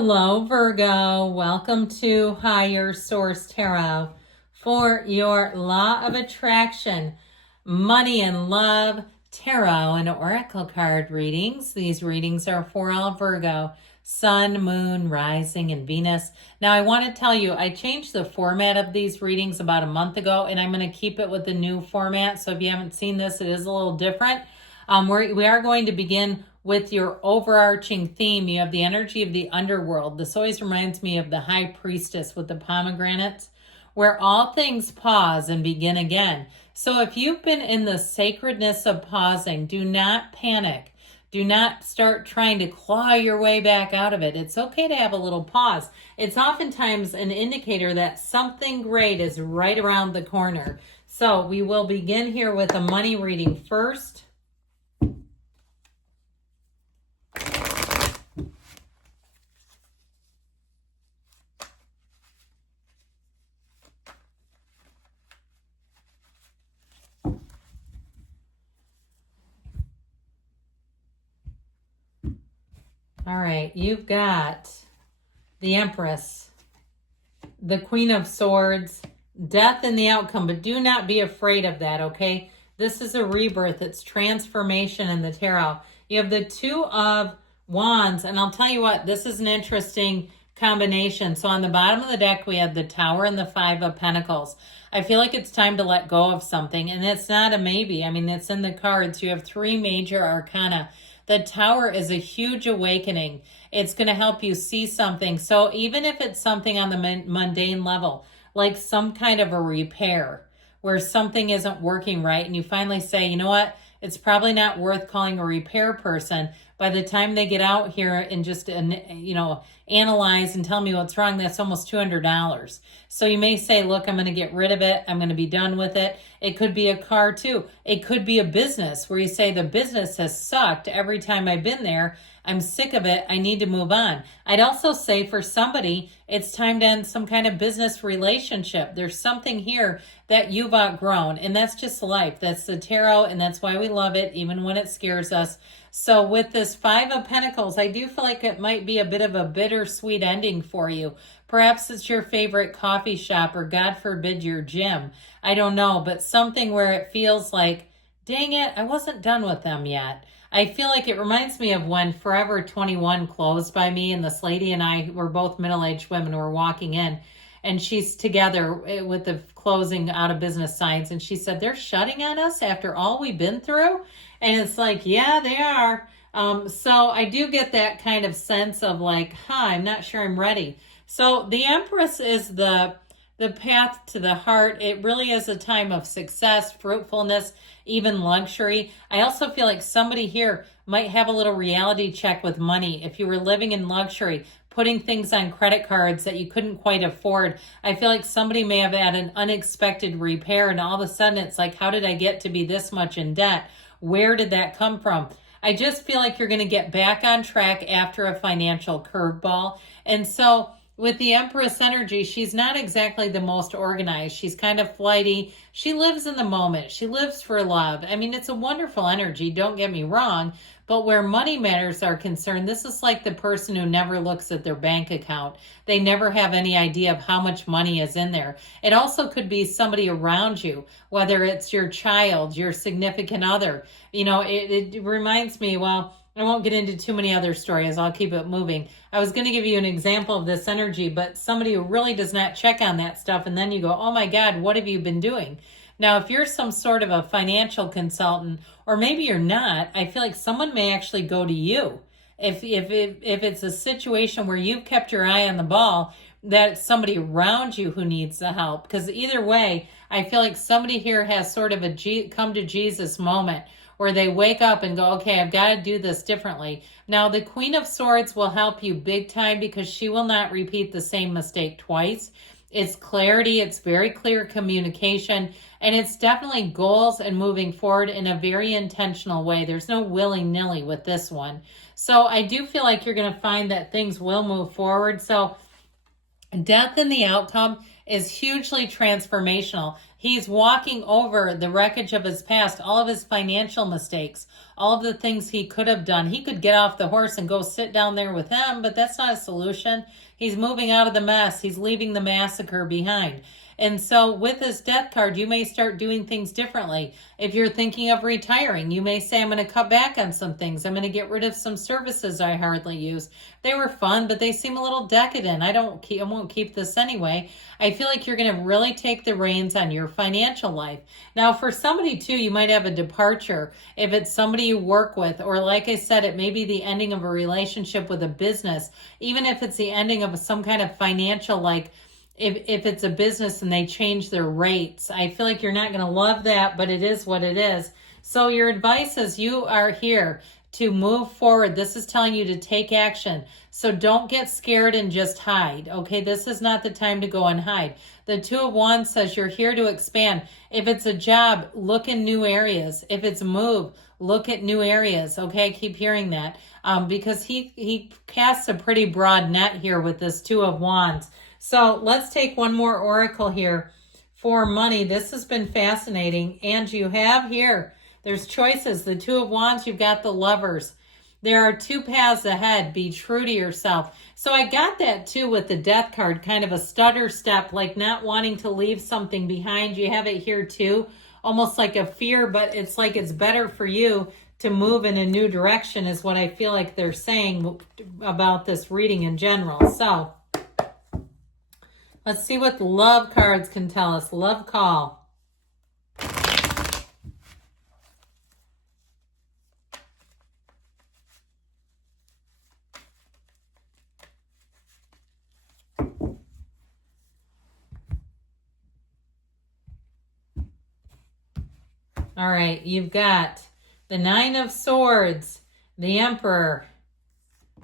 Hello, Virgo. Welcome to Higher Source Tarot for your Law of Attraction, Money and Love Tarot and Oracle card readings. These readings are for all Virgo, Sun, Moon, Rising, and Venus. Now, I want to tell you, I changed the format of these readings about a month ago, and I'm going to keep it with the new format. So if you haven't seen this, it is a little different. We are going to begin with your overarching theme. You have the energy of the underworld. This always reminds me of the high priestess with the pomegranates, where all things pause and begin again. So if you've been in the sacredness of pausing, do not panic. Do not start trying to claw your way back out of it. It's okay to have a little pause. It's oftentimes an indicator that something great is right around the corner. So we will begin here with a money reading first. All right, you've got the Empress, the Queen of Swords, death in the outcome, but do not be afraid of that, okay? This is a rebirth. It's transformation in the tarot. You have the Two of Wands, and I'll tell you what, this is an interesting combination. So on the bottom of the deck, we have the Tower and the Five of Pentacles. I feel like it's time to let go of something, and it's not a maybe. I mean, it's in the cards. You have three major arcana. The Tower is a huge awakening. It's going to help you see something. So even if it's something on the mundane level, like some kind of a repair where something isn't working right, and you finally say, you know what, it's probably not worth calling a repair person. By the time they get out here and just, analyze and tell me what's wrong, that's almost $200. So you may say, look, I'm going to get rid of it. I'm going to be done with it. It could be a car too. It could be a business where you say the business has sucked every time I've been there. I'm sick of it. I need to move on. I'd also say for somebody, it's time to end some kind of business relationship. There's something here that you've outgrown, and that's just life. That's the tarot, and that's why we love it, even when it scares us. So with this Five of Pentacles, I do feel like it might be a bit of a bittersweet ending for you. Perhaps it's your favorite coffee shop, or God forbid your gym. I don't know, but something where it feels like, dang it, I wasn't done with them yet. I feel like it reminds me of when Forever 21 closed by me, and this lady and I were both middle-aged women who were walking in, and she's together with the closing out of business signs, and she said, they're shutting on us after all we've been through? And it's like, yeah, they are. So I do get that kind of sense of like, I'm not sure I'm ready. So the Empress is the path to the heart. It really is a time of success, fruitfulness, even luxury. I also feel like somebody here might have a little reality check with money. If you were living in luxury, putting things on credit cards that you couldn't quite afford, I feel like somebody may have had an unexpected repair, and all of a sudden it's like, how did I get to be this much in debt? Where did that come from? I just feel like you're going to get back on track after a financial curveball. And so with the Empress energy, she's not exactly the most organized. She's kind of flighty. She lives in the moment. She lives for love. I mean, it's a wonderful energy, don't get me wrong. But where money matters are concerned, this is like the person who never looks at their bank account. They never have any idea of how much money is in there. It also could be somebody around you, whether it's your child, your significant other. You know, it reminds me, well, I won't get into too many other stories. I'll keep it moving. I was going to give you an example of this energy, but somebody who really does not check on that stuff, and then you go, oh my God, what have you been doing? Now, if you're some sort of a financial consultant, or maybe you're not, I feel like someone may actually go to you. If it's a situation where you've kept your eye on the ball, that it's somebody around you who needs the help. Because either way, I feel like somebody here has sort of a come to Jesus moment where they wake up and go, okay, I've got to do this differently. Now, the Queen of Swords will help you big time because she will not repeat the same mistake twice. It's clarity, it's very clear communication, and it's definitely goals and moving forward in a very intentional way. There's no willy-nilly with this one. So I do feel like you're going to find that things will move forward. So death in the outcome is hugely transformational. He's walking over the wreckage of his past, all of his financial mistakes, all of the things he could have done. He could get off the horse and go sit down there with him, but that's not a solution. He's moving out of the mess. He's leaving the massacre behind. And so with this death card, you may start doing things differently. If you're thinking of retiring, you may say, I'm going to cut back on some things. I'm going to get rid of some services I hardly use. They were fun, but they seem a little decadent. I won't keep this anyway. I feel like you're going to really take the reins on your financial life. Now, for somebody too, you might have a departure. If it's somebody you work with, or like I said, it may be the ending of a relationship with a business. Even if it's the ending of some kind of financial, like if it's a business and they change their rates, I feel like you're not going to love that, but it is what it is. So your advice is you are here to move forward. This is telling you to take action. So don't get scared and just hide. Okay, this is not the time to go and hide. The Two of Wands says you're here to expand. If it's a job, look in new areas. If it's a move, look at new areas. Okay, I keep hearing that because he casts a pretty broad net here with this Two of Wands. So let's take one more oracle here for money. This has been fascinating. And you have here, there's choices. The Two of Wands, you've got the Lovers. There are two paths ahead. Be true to yourself. So I got that too with the Death card, kind of a stutter step, like not wanting to leave something behind. You have it here too, almost like a fear, but it's like it's better for you to move in a new direction is what I feel like they're saying about this reading in general. So let's see what the love cards can tell us. Love call. All right, you've got the Nine of Swords, the Emperor,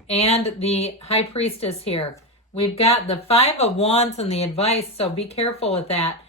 and the High Priestess here. We've got the Five of Wands and the advice, so be careful with that.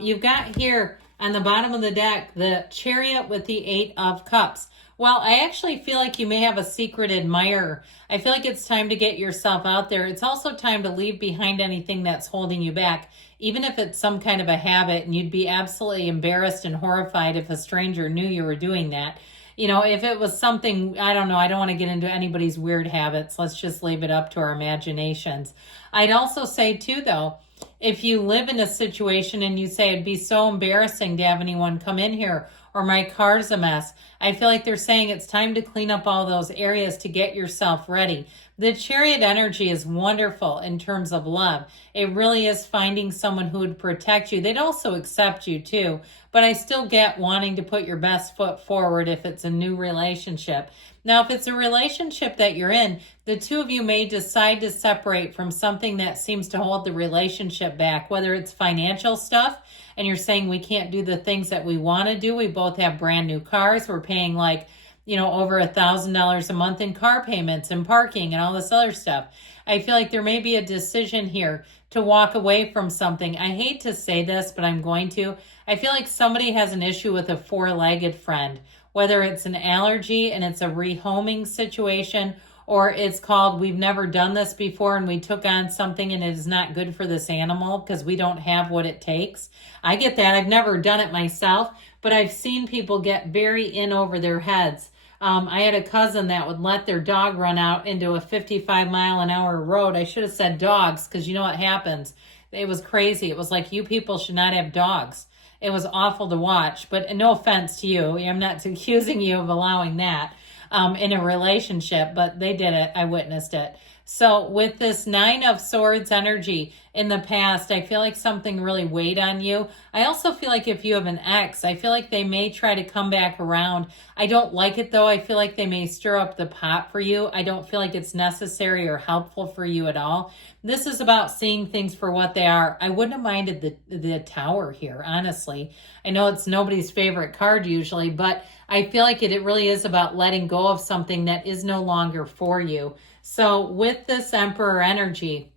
You've got here on the bottom of the deck, the Chariot with the Eight of Cups. Well, I actually feel like you may have a secret admirer. I feel like it's time to get yourself out there. It's also time to leave behind anything that's holding you back, even if it's some kind of a habit, and you'd be absolutely embarrassed and horrified if a stranger knew you were doing that. You know, if it was something, I don't know, I don't want to get into anybody's weird habits. Let's just leave it up to our imaginations. I'd also say too, though, if you live in a situation and you say it'd be so embarrassing to have anyone come in here, or my car's a mess, I feel like they're saying it's time to clean up all those areas to get yourself ready. The Chariot energy is wonderful in terms of love. It really is finding someone who would protect you. They'd also accept you too, but I still get wanting to put your best foot forward if it's a new relationship. Now, if it's a relationship that you're in, the two of you may decide to separate from something that seems to hold the relationship back, whether it's financial stuff, and you're saying we can't do the things that we want to do. We both have brand new cars. We're paying like, you know, over $1,000 a month in car payments and parking and all this other stuff. I feel like there may be a decision here to walk away from something. I hate to say this, but I'm going to. I feel like somebody has an issue with a four-legged friend, whether it's an allergy and it's a rehoming situation, or it's called we've never done this before and we took on something and it is not good for this animal because we don't have what it takes. I get that. I've never done it myself, but I've seen people get very in over their heads. I had a cousin that would let their dog run out into a 55-mile-an-hour road. I should have said dogs, because you know what happens. It was crazy. It was like, you people should not have dogs. It was awful to watch, but no offense to you. I'm not accusing you of allowing that in a relationship, but they did it. I witnessed it. So with this Nine of Swords energy in the past, I feel like something really weighed on you. I also feel like if you have an ex, I feel like they may try to come back around. I don't like it though. I feel like they may stir up the pot for you. I don't feel like it's necessary or helpful for you at all. This is about seeing things for what they are. I wouldn't have minded the Tower here, honestly. I know it's nobody's favorite card usually, but I feel like it really is about letting go of something that is no longer for you. So with this Emperor energy,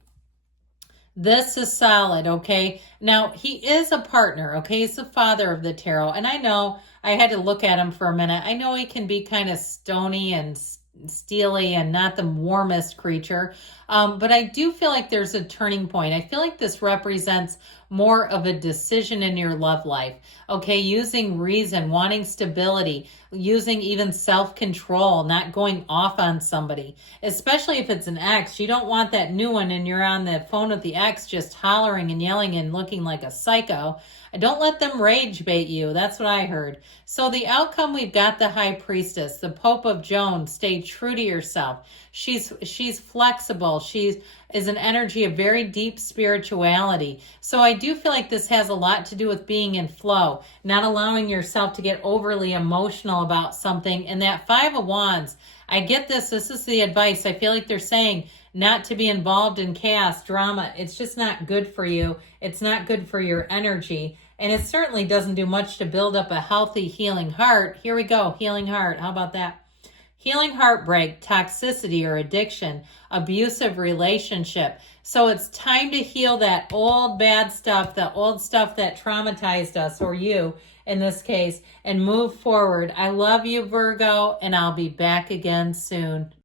this is solid, okay? Now, he is a partner, okay? He's the father of the tarot. And I know I had to look at him for a minute. I know he can be kind of stony and steely and not the warmest creature. But I do feel like there's a turning point. I feel like this represents more of a decision in your love life. Okay, using reason, wanting stability, using even self-control, not going off on somebody, especially if it's an ex. You don't want that new one and you're on the phone with the ex just hollering and yelling and looking like a psycho. Don't let them rage bait you. That's what I heard. So the outcome, we've got the High Priestess, the Pope of Joan. Stay true to yourself. She's flexible. She's is an energy of very deep spirituality. So I do feel like this has a lot to do with being in flow, not allowing yourself to get overly emotional about something. And that Five of Wands, I get this. This is the advice. I feel like they're saying not to be involved in chaos, drama. It's just not good for you. It's not good for your energy. And it certainly doesn't do much to build up a healthy, healing heart. Here we go. Healing heart. How about that? Healing heartbreak, toxicity or addiction, abusive relationship. So it's time to heal that old bad stuff, the old stuff that traumatized us, or you in this case, and move forward. I love you, Virgo, and I'll be back again soon.